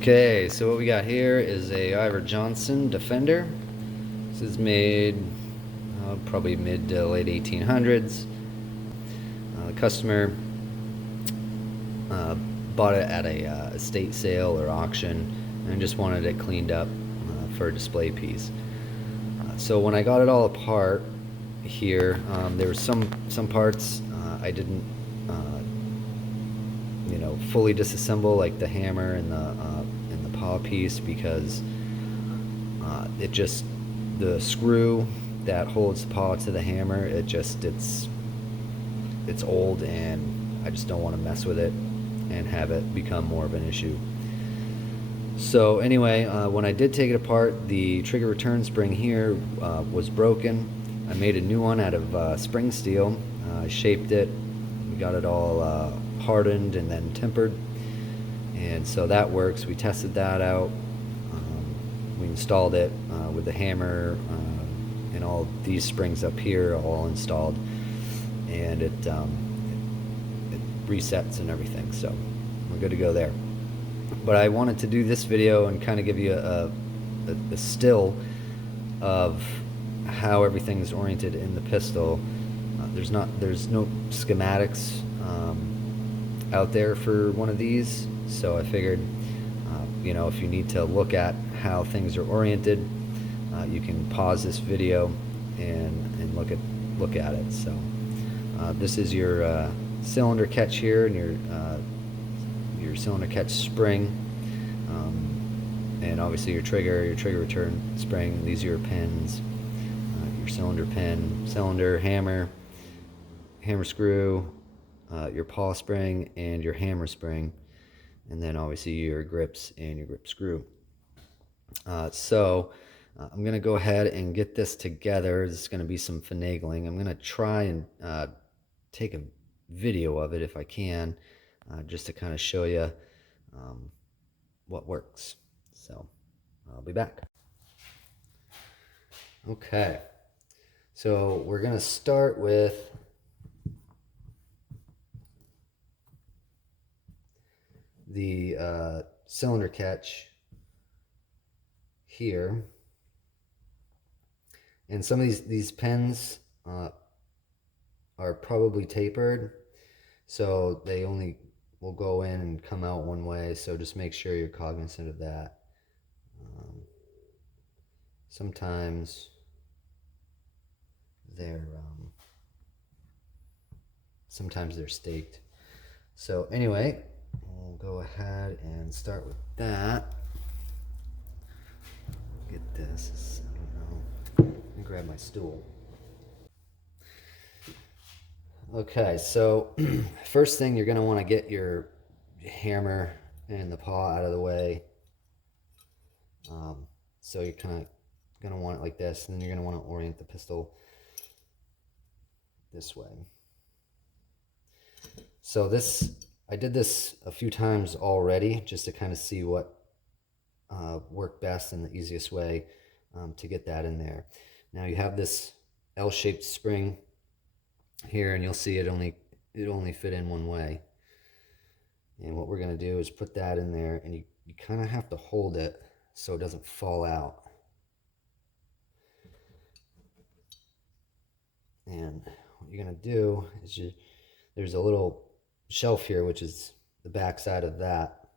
Okay, so what we got here is a Iver Johnson Defender. This is made probably mid to late 1800s. The customer bought it at a estate sale or auction and just wanted it cleaned up for a display piece. So when I got it all apart here, there were some parts I didn't fully disassemble, like the hammer and the paw piece, because the screw that holds the paw to the hammer, it's old, and I just don't want to mess with it and have it become more of an issue. So anyway, when I did take it apart, the trigger return spring here was broken. I made a new one out of spring steel. I shaped it. We got it all hardened and then tempered, and so that works. We tested that out. We installed it with the hammer and all these springs up here all installed, and it resets and everything, so we're good to go there. But I wanted to do this video and kind of give you a still of how everything's oriented in the pistol. There's no schematics out there for one of these, so I figured if you need to look at how things are oriented, you can pause this video and look at it. So this is your cylinder catch here, and your cylinder catch spring, and obviously your trigger return spring. These are your pins, your cylinder pin, cylinder, hammer screw, your paw spring and your hammer spring, and then obviously your grips and your grip screw. So I'm going to go ahead and get this together. This is going to be some finagling. I'm going to try and take a video of it if I can, just to kind of show you what works. So I'll be back. Okay, so we're going to start with the cylinder catch here, and some of these pins are probably tapered, so they only will go in and come out one way, so just make sure you're cognizant of that. Sometimes they're staked. So anyway, we'll go ahead and start with that. Get this, I don't know. Let me grab my stool. Okay, so first thing, you're going to want to get your hammer and the paw out of the way. So you're kind of going to want it like this, and then you're going to want to orient the pistol this way. So I did this a few times already just to kind of see what worked best and the easiest way to get that in there. Now you have this L-shaped spring here, and you'll see it only fit in one way. And what we're going to do is put that in there, and you kind of have to hold it so it doesn't fall out. And what you're going to do is there's a little shelf here, which is the back side of that.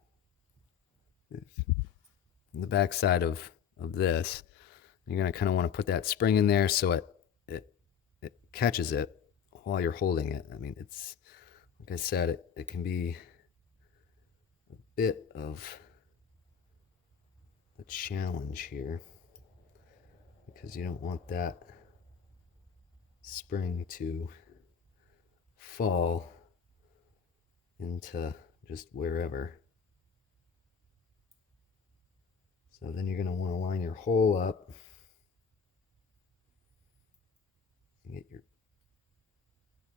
The back side of this. You're going to kind of want to put that spring in there so it catches it while you're holding it. I mean, it's, like I said, it can be a bit of a challenge here, because you don't want that spring to fall into just wherever. So then you're going to want to line your hole up and get your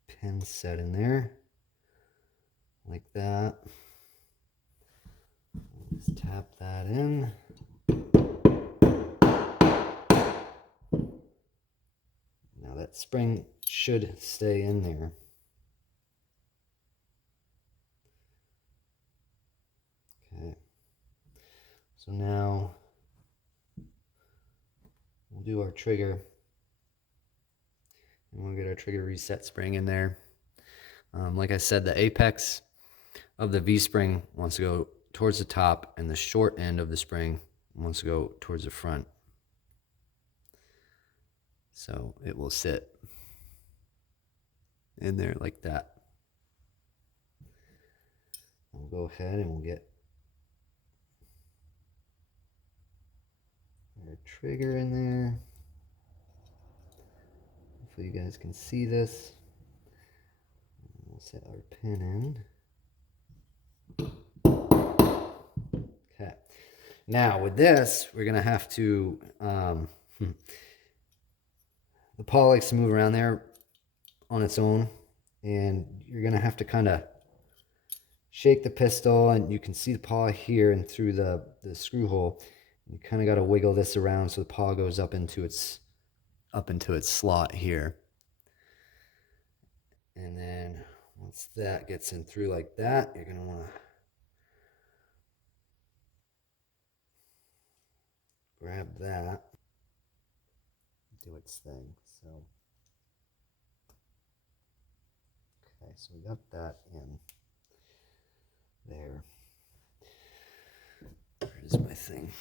pin set in there like that. Just tap that in. Now that spring should stay in there. Okay. So now we'll do our trigger, and we'll get our trigger reset spring in there. Like I said, the apex of the V-spring wants to go towards the top, and the short end of the spring wants to go towards the front. So it will sit in there like that. We'll go ahead and we'll get our trigger in there. Hopefully you guys can see this. We'll set our pin in. Okay. Now with this, we're gonna have to, the paw likes to move around there on its own, and you're gonna have to kind of shake the pistol, and you can see the paw here and through the screw hole. You kind of got to wiggle this around so the paw goes up into its slot here. And then once that gets in through like that, you're going to want to grab that, do its thing. So okay, so we got that in there. Where's my thing?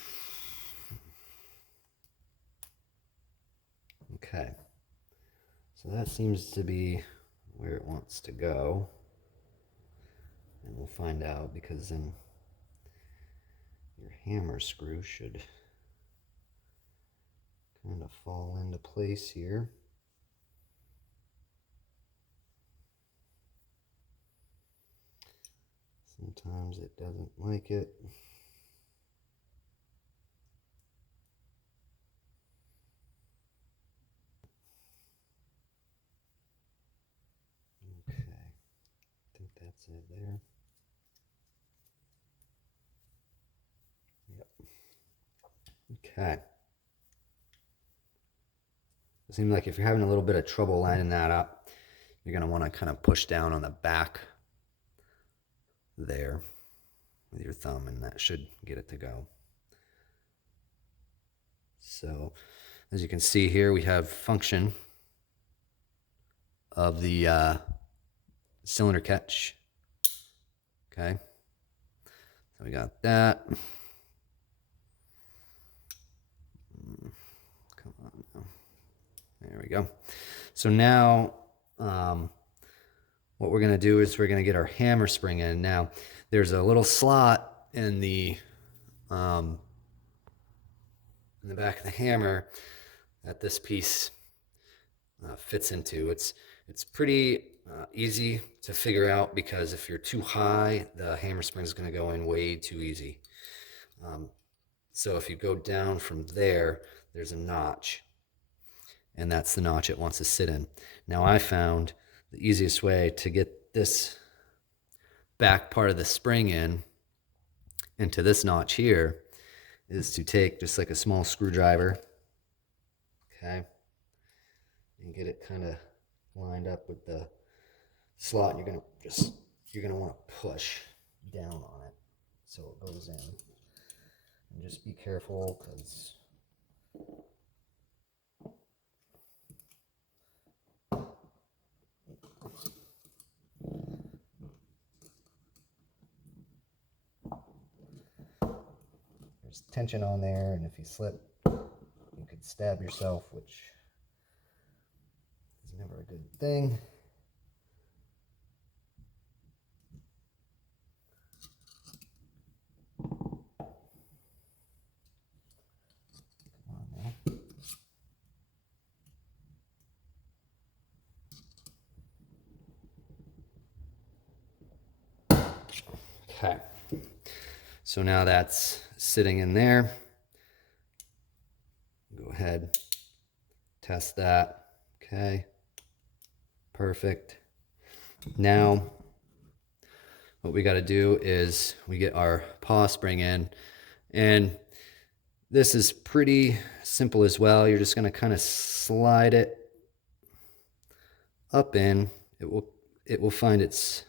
Okay, so that seems to be where it wants to go, and we'll find out, because then your hammer screw should kind of fall into place here. Sometimes it doesn't like it. Okay, I think that's it there. Yep. Okay. It seems like if you're having a little bit of trouble lining that up, you're going to want to kind of push down on the back there with your thumb, and that should get it to go. So as you can see here, we have function of the cylinder catch. Okay, so we got that. Come on now. There we go. So now what we're going to do is we're going to get our hammer spring in. Now there's a little slot in the back of the hammer that this piece fits into. It's pretty easy to figure out, because if you're too high, the hammer spring is going to go in way too easy. So if you go down from there, there's a notch, and that's the notch it wants to sit in. Now I found the easiest way to get this back part of the spring in into this notch here is to take just like a small screwdriver, okay, and get it kind of lined up with the slot. And you're gonna want to push down on it so it goes in, and just be careful, because there's tension on there, and if you slip, you could stab yourself, which is never a good thing. Come on now. Okay, so now that's sitting in there. Go ahead, test that. Okay, perfect. Now what we got to do is we get our paw spring in, and this is pretty simple as well. You're just going to kind of slide it up in. It'll find its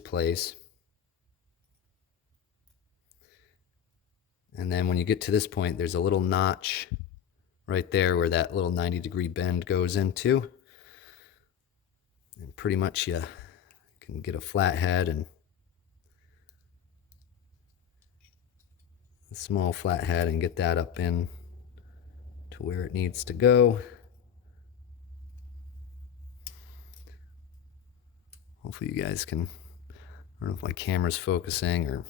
place. And then when you get to this point, there's a little notch right there where that little 90-degree bend goes into. And pretty much you can get a flat head and a small flat head and get that up in to where it needs to go. Hopefully you guys can, I don't know if my camera's focusing or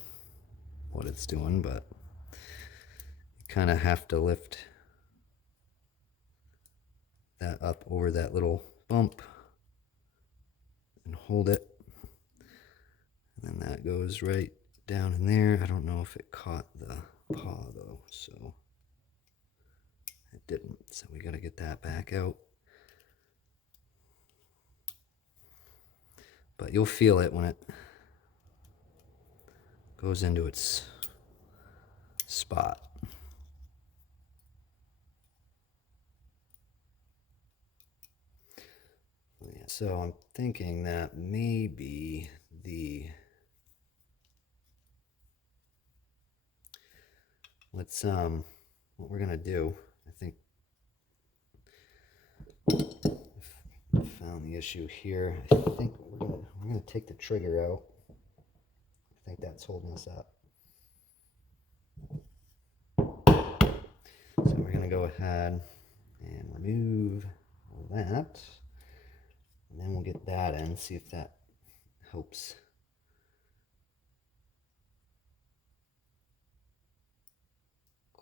what it's doing, but you kind of have to lift that up over that little bump and hold it. And then that goes right down in there. I don't know if it caught the paw though, so it didn't. So we got to get that back out. But you'll feel it when it goes into its spot. So I'm thinking that maybe what we're gonna do, I think I found the issue here. I think we're gonna take the trigger out. I think that's holding us up. So we're gonna go ahead and remove that. And then we'll get that in, see if that helps.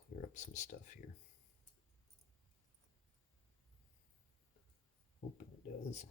Clear up some stuff here. Hoping it does.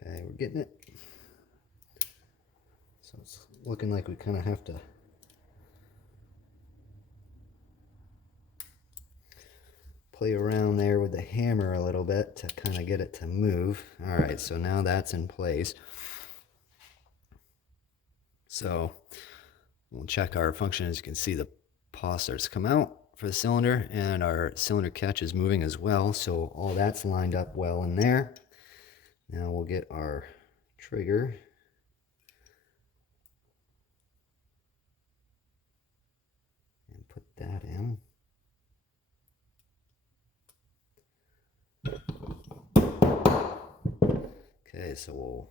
Okay, we're getting it. So it's looking like we kind of have to play around there with the hammer a little bit to kind of get it to move. All right, so now that's in place. So we'll check our function. As you can see, the paw starts to come out for the cylinder, and our cylinder catch is moving as well. So all that's lined up well in there. Now we'll get our trigger. And put that in. Okay, so we'll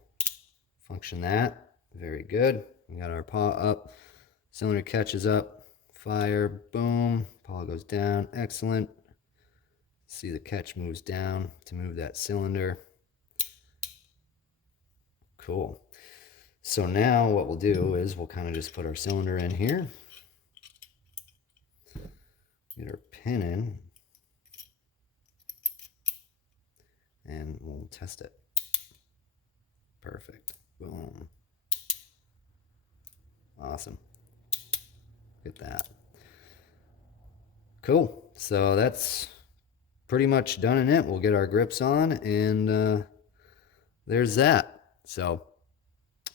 function that. Very good. We got our paw up. Cylinder catches up. Fire. Boom. Paw goes down. Excellent. See the catch moves down to move that cylinder. Cool. So now what we'll do is we'll kind of just put our cylinder in here. Get our pin in. And we'll test it. Perfect. Boom. Awesome. Look at that. Cool. So that's pretty much done in it. We'll get our grips on, and there's that. So,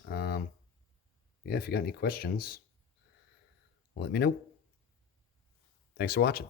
yeah, if you got any questions, let me know. Thanks for watching.